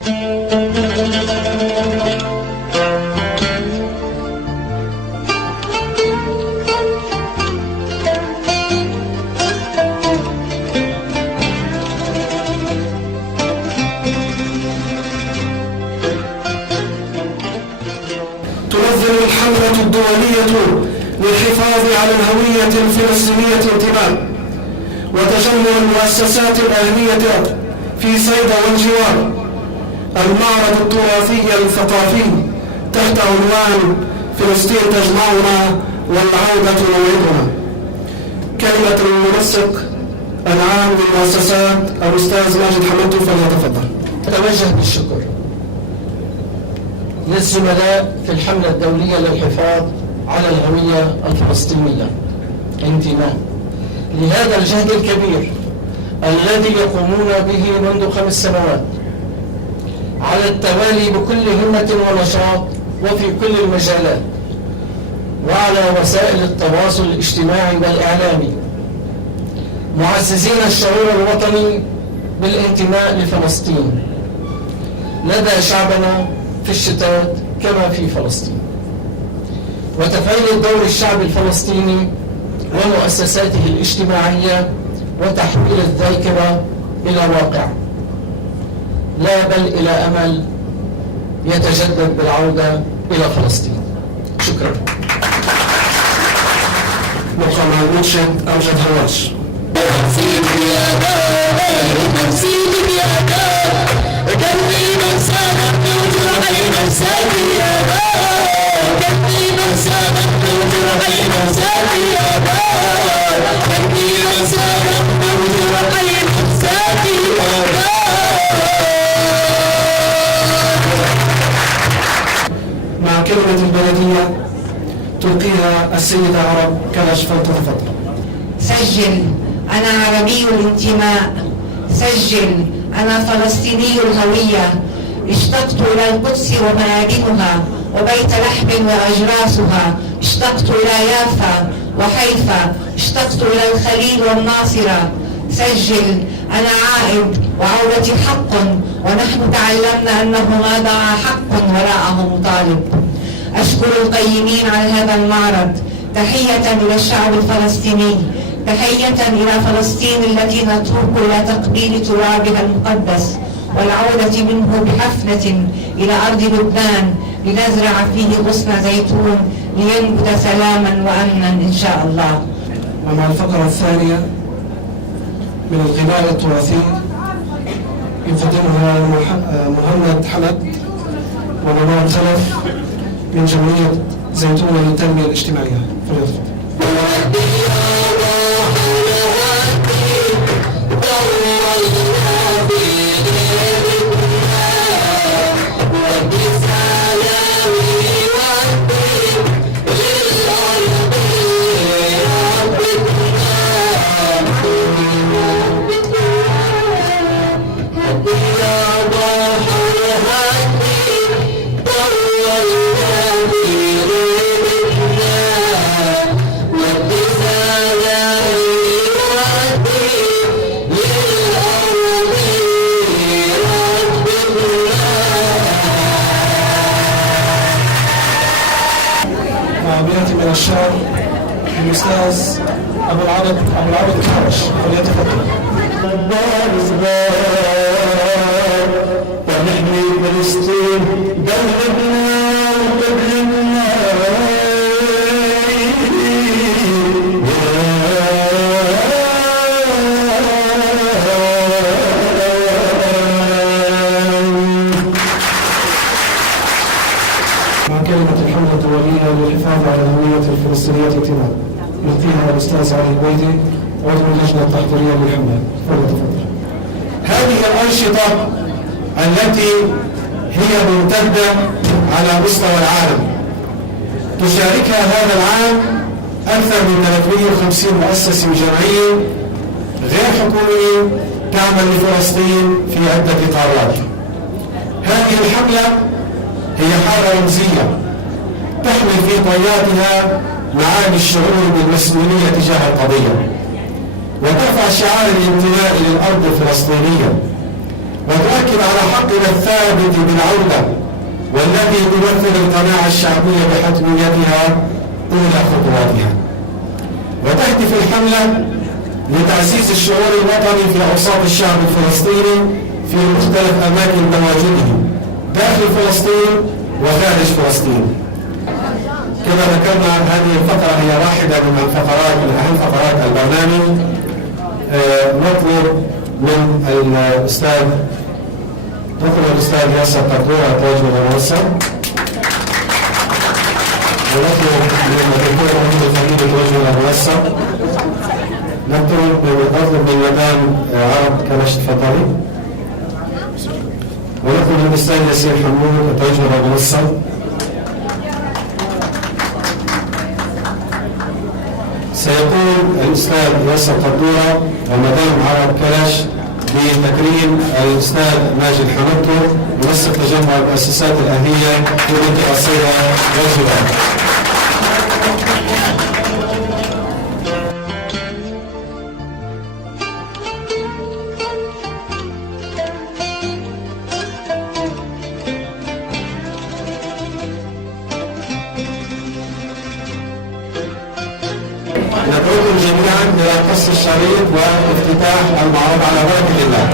تنظم الحملة الدولية للحفاظ على الهوية الفلسطينية انتماء وتجمع المؤسسات الأهلية في صيدا والجوار المعرض التراثي الثقافي تحت عنوان فلسطين تجمعنا والعودة موعدنا. كلمة المنسق العام للمؤسسات الأستاذ ماجد حمدتو فليتفضل. أتوجه بالشكر للزملاء في الحملة الدولية للحفاظ على الهوية الفلسطينية انتماء لهذا الجهد الكبير الذي يقومون به منذ 5 سنوات على التوالي بكل همة ونشاط وفي كل المجالات وعلى وسائل التواصل الاجتماعي والإعلامي، معززين الشعور الوطني بالانتماء لفلسطين لدى شعبنا في الشتات كما في فلسطين، وتفعيل دور الشعب الفلسطيني ومؤسساته الاجتماعية وتحويل الذاكرة إلى واقع لا بل إلى أمل يتجدد بالعودة إلى فلسطين. شكرا. نبقى مع المنشد أمجد هواش. مع كلمة البلدية تلقيها السيدة عرب كلاش فلتتفضل. سجل أنا عربي الانتماء، سجل أنا فلسطيني الهوية، اشتقت إلى القدس وميادينها وبيت لحم وأجراسها، اشتقت إلى يافا وحيفا، اشتقت إلى الخليل والناصرة. سجل أنا عائد وعودتي حق، ونحن تعلمنا أنه ما ضاع حق وراءه مطالب. أشكر القيمين على هذا المعرض، تحية إلى الشعب الفلسطيني، تحية إلى فلسطين التي نتوق إلى تقبيل ترابها المقدس والعودة منه بحفنة إلى أرض لبنان لنزرع فيه غصن زيتون لينبت سلاما وأمنا إن شاء الله. ومع الفقرة الثانية من الغناء التراثي يقدمها مهند حمد ونوار خلف من جمعية زيتون للتنمية الاجتماعية. فليتفضل. من الشعر الأستاذ أبو العرب كارش فليتفضل. ونحمي فلسطين دولتنا وقبلنا مع كلمة الحملة الدولية للحفاظ على الهوية الفلسطينية انتماء يلقيها الأستاذ علي البيدي عضو اللجنة التحضيرية للحملة. فليتفضل. هذه الأنشطة التي هي ممتدة على مستوى العالم تشاركها هذا العام أكثر من 350 مؤسسة وجمعية غير حكومية تعمل لفلسطين في عدة قارات. هذه الحملة هي حالة رمزية تحمل في طياتها معاني الشعور بالمسؤولية تجاه القضية، وترفع شعار الانتماء للأرض الفلسطينية، وتؤكد على حقنا الثابت بالعودة والذي تمثل القناعة الشعبية بحتميتها أولى خطواتها. وتهدف الحملة لتعزيز الشعور الوطني في أوساط الشعب الفلسطيني في مختلف أماكن تواجده داخل فلسطين وخارج فلسطين. كما ذكرنا هذه الفقرة هي واحدة من أهم فقرات البرنامج. نطلب من الأستاذ ياسر قردورة التواجد المنسق، ونطلب من الدكتور محمد الفقيد التواجد المنسق، نطلب من مدام عرب كلاش تفضلي، ونطلب من الأستاذ ياسين حمود التواجد المنسق. سيقوم الأستاذ ياسر قردورة ومدام عرب كلاش بتكريم الأستاذ ماجد حمدتو منسق تجمع المؤسسات الأهلية في منطقة صيدا والجبال. ندعوكم جميعا إلى قص الشريط وافتتاح المعرض على بركة الله.